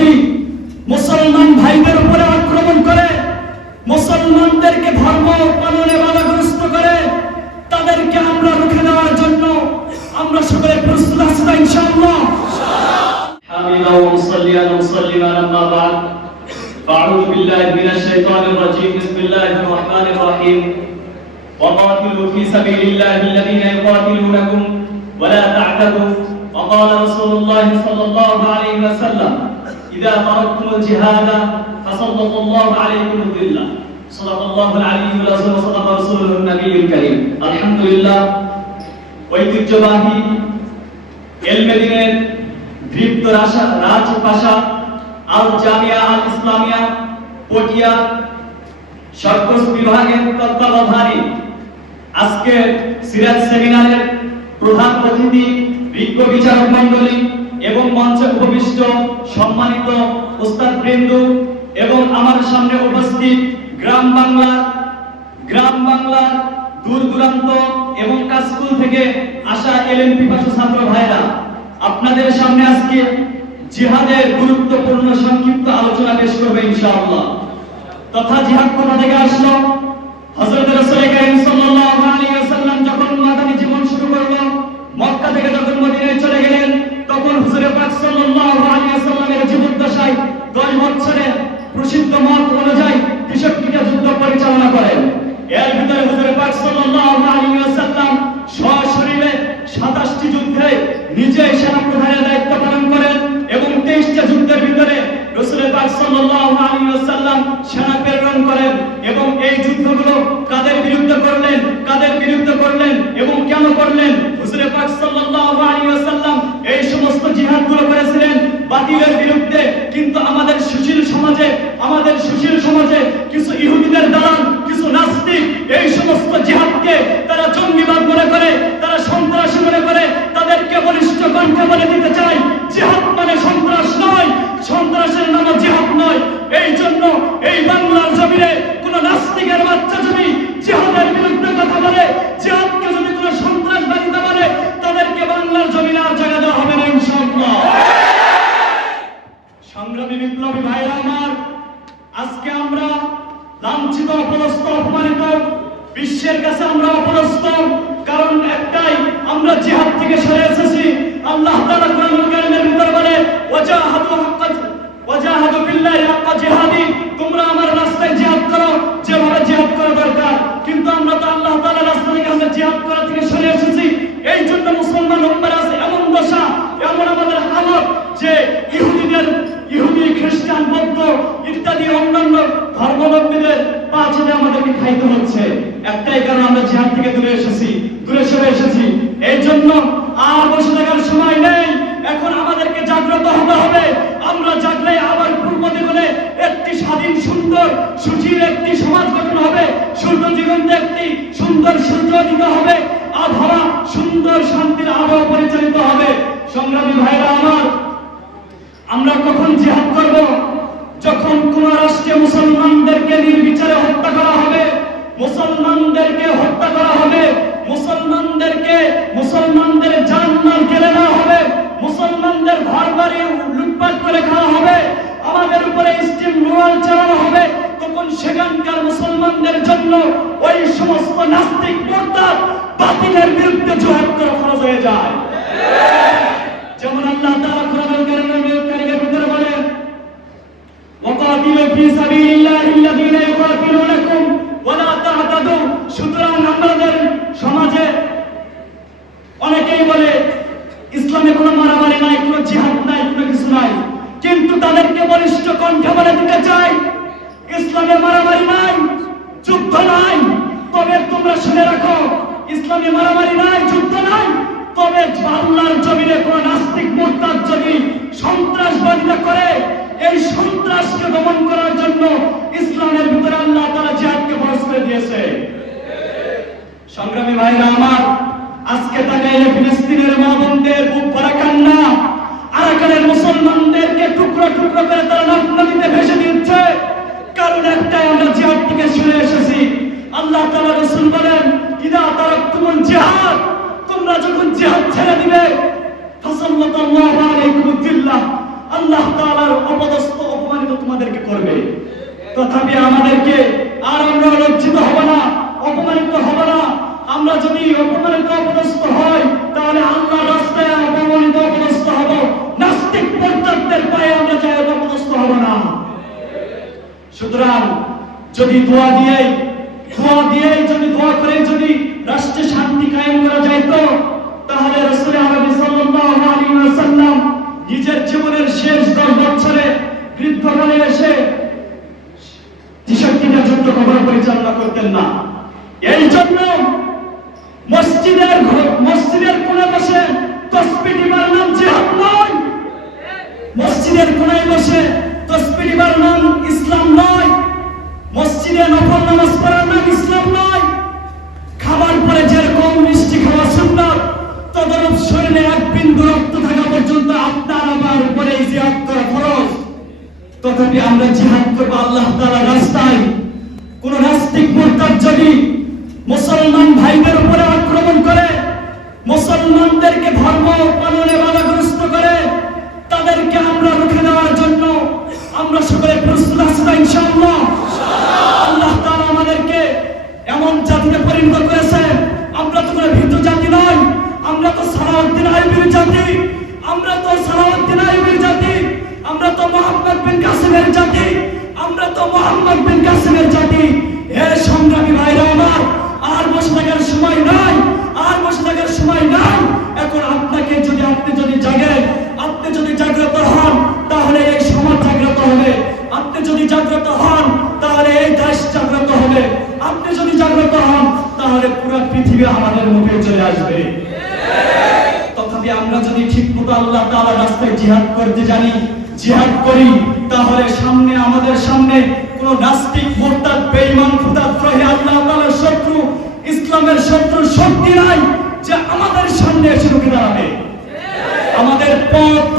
যদি মুসলমান ভাইদের উপরে আক্রমণ করে, মুসলমানদেরকে ধর্ম পালনে বাধাগ্রস্ত করে, তাদেরকে আমরা রুখে দেওয়ার জন্য আমরা সকলে প্রস্তুত আছি ইনশাআল্লাহ। হামিদা ওয়া মুসাল্লিয়ান ওয়া মুসাল্লিমান আম্মা বা'দ। আউযু বিল্লাহি মিনাশ শাইতানির রাজীম। বিসমিল্লাহির রাহমানির রাহিম। ওয়া কাতিলু ফি সাবিলিল্লাহি আল্লাযীনা ইউকাতিলুনাকুম ওয়া লা তা'তাদু। ওয়া ক্বালা রাসূলুল্লাহি সাল্লাল্লাহু আলাইহি ওয়া সাল্লাম ইযা তারাকতুমুল জিহাদা ফাসাল্লাল্লাহু আলাইকুম বিল্লাহ। সাল্লাল্লাহুল আলিয়্যুল আযীম ওয়া সাল্লাল্লাহু রাসূলুহুন নবিয়্যুল কারীম। আলহামদুলিল্লাহ, ঐতিহ্যবাহী এলমেদিনের দীপ্ত রাজপ্রাসাদ আল জামিয়া আল ইসলামিয়া পটিয়া সর্কস বিভাগের তত্ত্বাবধানে আজকে সিরাজ সেমিনারের প্রধান অতিথি, বিজ্ঞ বিচারক মণ্ডলী এবং মঞ্চে উপবিষ্ট সম্মানিত উস্তাদবৃন্দ এবং আমার সামনে উপস্থিত গ্রাম বাংলার দূর দূরান্ত এবং কাশফুল থেকে আসা এলএম পিপাসু ছাত্র ভাইরা, আপনাদের সামনে আজকে জিহাদের গুরুত্বপূর্ণ সংক্ষিপ্ত আলোচনা পেশ করবে ইনশাআল্লাহ। তথা জিহাদ কোথা থেকে আসলো? হযরত রাসূল কারীম সাল্লাল্লাহু আলাইহি ওয়াসাল্লাম যখন মাদানী জীবন শুরু করলেন, মক্কা থেকে যখন মদিনায় চলে গেলেন, তখন হুজুর পাক সাল্লাল্লাহু আলাইহি ওয়াসাল্লামের জীবদ্দশায় 10 বছরের প্রসিদ্ধ মত অনুযায়ী 63টা যুদ্ধ পরিচালনা করেন। এর ভিতরে হুজুর পাক সাল্লাল্লাহু আলাইহি ওয়াসাল্লাম সশরীরে 27টি যুদ্ধে নিজে সেনা প্রধানের দায়িত্ব পালন করেন এবং 23টা যুদ্ধের ভিতরে রাসূল পাক সাল্লাল্লাহু আলাইহি ওয়াসাল্লাম সেনা প্রেরণ করেন। এবং এই যুদ্ধগুলো কাদের বিরুদ্ধে করলেন এবং কেন করলেন? হুজুর পাক সাল্লাল্লাহু আলাইহি ওয়াসাল্লাম এই সমস্ত জিহাদগুলো করেছিলেন বাতিলের বিরুদ্ধে। কিন্তু আমাদের সুশীল সমাজে কিছু ইহুদিদের দালাল, কিছু নাস্তিক এই সমস্ত জিহাদকে তারা জঙ্গিবাদ মনে করে, তারা সন্ত্রাসী মনে করে, তাদেরকে বলিষ্ঠ কণ্ঠে বলে দিতে চায় জিহাদ মানে সন্ত্রাস নয়, সন্ত্রাসের নাম জিহাদ নয়। এই জন্য এই বাংলার জমিনে কোন নাস্তিকের বাচ্চা যদি জিহাদের বিরুদ্ধে কথা বলে, জিহাদকে যদি কোন সন্ত্রাসবাদীতা বলে, তাদেরকে বাংলার জমিনে আর জায়গা দেওয়া হবে না ইনশাআল্লাহ। সংগ্রামী বিপ্লবী ভাইরা আমার, আজকে আমরা লাঞ্ছিত, অপদস্থ, অপমানিত, বিশ্বের কাছে আমরা অপদস্থ। কারণ একটাই, আমরা জিহাদ থেকে সরে এসেছি। আল্লাহ তাআলা কোরআনুল কারীমের ভিতরে বলে ওয়াজাহাদু বিল্লাহি হাক্কা জিহাদি, তোমরা আমার রাস্তায় জিহাদ করো যেভাবে জিহাদ করা দরকার। কিন্তু আমরা তো আল্লাহ তাআলার রাস্তা থেকে আমরা জিহাদ করা থেকে সরে এসেছি। এই জন্য মুসলমান উম্মার আছে এমন দশা, এমন আমাদের হালত যে ইহুদি, খ্রিস্টান, বৌদ্ধ ইত্যাদি অন্যান্য ধর্মাবলম্বীদের পা চেটে আমাদেরকে খাইতে হচ্ছে। একটাই কারণ, আমরা জিহাদ থেকে দূরে সরে এসেছি। এই জন্য আর বসে থাকার সময় নেই, এখন আমাদেরকে জাগ্রত হতে হবে। আমরা জাগলে আবার পূর্ব দিগলে একটি স্বাধীন, সুন্দর, সুশীল একটি সমাজ গঠন হবে। সূর্য দিগন্তে একটি সুন্দর সূর্য উদিত হবে, আবহাওয়া সুন্দর, শান্তির আবহাওয়া পরিচালিত হবে। সংগ্রামী ভাইরা আমার, আমরা কখন জিহাদ করব? যখন কোন রাষ্ট্রে মুসলমানদেরকে নির্বিচারে হত্যা করা হবে, মুসলমানদের জান-মাল কেড়ে নেওয়া হবে, মুসলমানদের ঘরবাড়ি লুটপাট করে খাওয়া হবে, আমাদের উপরে স্টিম রোয়াল চালানো হবে, তখন সেখানকার মুসলমানদের জন্য ওই সমস্ত নাস্তিক, মুরতাদ, বাতিলের বিরুদ্ধে জিহাদ করা ফরজ হয়ে যায়। যেমন আল্লাহ তাআলা কোরআনুল কারীমের ভিতরে বলেন, ওয়াকাতিলু ফি সাবিলিল্লাহি আল্লাযীনা ইউকাতিলুনাকুম ওয়া লা তা'তাদু। সুতরাং আমাদের সমাজে অনেকেই বলে ইসলামে কোনো মারামারি নাই, কোনো জিহাদ নাই, কোনো কিছু নাই। কিন্তু তাদেরকে বলিষ্ঠ কণ্ঠে বলে দিতে চাই, ইসলামে মারামারি নাই, যুদ্ধ নাই। তবে তোমরা শুনে রাখো, ইসলামে মারামারি নাই, যুদ্ধ নাই। তবে আল্লাহর জমিনে কোন নাস্তিক, মুরতাদ যদি সন্ত্রাসবাদিতা করে, এই সন্ত্রাসকে দমন করার জন্য ইসলামের ভিতরে আল্লাহ তাআলা জিহাদকে ফরজ করে দিয়েছে। সংগ্রামী ভাইরা আমার, আজকে তাকাইলে ফিলিস্তিনের মা বোনদের বুক ভরা কান্না, আরাকানের মুসলমানদেরকে টুকরো টুকরো করে তারা নদীতে ভেসে দিচ্ছে। কারণ একটাই, আমরা জিহাদ থেকে সরে এসেছি। আল্লাহ তাআলা রাসূল বলেন, ইদা তারাকতুমুল জিহাদ, তোমরা যখন জিহাদ ছেড়ে দিবে, ফাসাল্লাল্লাহু আলাইকুম বিল্লাহ, আল্লাহ তাআলার অপদস্থ তথাপি আমাদেরকে আর আমরা লজ্জিত হব না, অপমানিত হব না। আমরা যদি অপমানিত অপদস্থ হই তাহলে আল্লাহর রাস্তায় অপমানিত অপদস্থ হব, নাস্তিক মুরতাদদের পায়ে আমরা যাই অপদস্থ হব না। সুতরাং যদি দোয়া করে যদি রাষ্ট্রে শান্তি কায়েম করা যাইত, তাহলে রাসূল আরবি সাল্লাল্লাহু আলাইহি ওয়াসাল্লাম নিজের জীবনের শেষ 10 বছরে বৃদ্ধকালে এসে 63টা যুদ্ধ কবর পরিচালনা করতেন না। এই জন্য মসজিদের কোণে বসে তাসবিহ দিবার নাম জিহাদ নয়, মসজিদের কোণায় বসে তাসবিহ দিবার নাম ইসলাম নয়, মসজিদে নফল নামাজ পড়ার নাম ইসলাম নয়। খাবার পরে যেরকম মিষ্টি খাওয়া সুন্নাত, তদরূপ শরীরে এক বিন্দু রক্ত থাকা পর্যন্ত আপনার আমার উপরে জিহাদ করা ফরজ। তথাপি আমরা জিহাদ করব আল্লাহ তাআলার রাস্তায়। কোন নাস্তিক মুরতাদ যদি মুসলমান ভাইদের উপরে আক্রমণ করে, মুসলমানদেরকে ধর্ম পালনে বাধাগ্রস্ত করে, তাদেরকে আমরা রুখে দেওয়ার জন্য আমরা সকলে প্রস্তুত আছি ইনশাআল্লাহ। আল্লাহ তাআলা আমাদেরকে এমন জাতিতে পরিণত করেছে, আমরা তো কোনো ভীতু জাতি নয়, আমরা তো সালাউদ্দিন আইয়ুবীর জাতি, আমরা তো সালাউদ্দিন আইয়ুবীর জাতি, আমরা তো মুহাম্মদ বিন কাসিমের জাতি, আমরা তো মুহাম্মদ বিন কাসিমের জাতি। হে সংগ্রামী ভাইরা আমার, আর বসে থাকার সময় নাই, আর বসে থাকার সময় নাই। এখন আপনি যদি জাগেন, আপনি যদি জাগ্রত হন, তাহলে এই সমাজ জাগ্রত হবে। আপনি যদি জাগ্রত হন, তাহলে এই দেশ জাগ্রত হবে। আপনি যদি জাগ্রত হন, তাহলে পুরো পৃথিবী আমাদের মুখে চলে আসবে। তথাপি আমরা যদি ঠিকমতো আল্লাহ তাআলার রাস্তায় জিহাদ করতে জানি, জিহাদ করি, তাহলে আমাদের সামনে কোন নাস্তিক মুরতাদ বেঈমান খুদাদ্রোহী আল্লাহ তাআলার শত্রু, ইসলামের শত্রু শক্তি নাই যে আমাদের সামনে এসে রুখে দাঁড়াবে। আমাদের পথ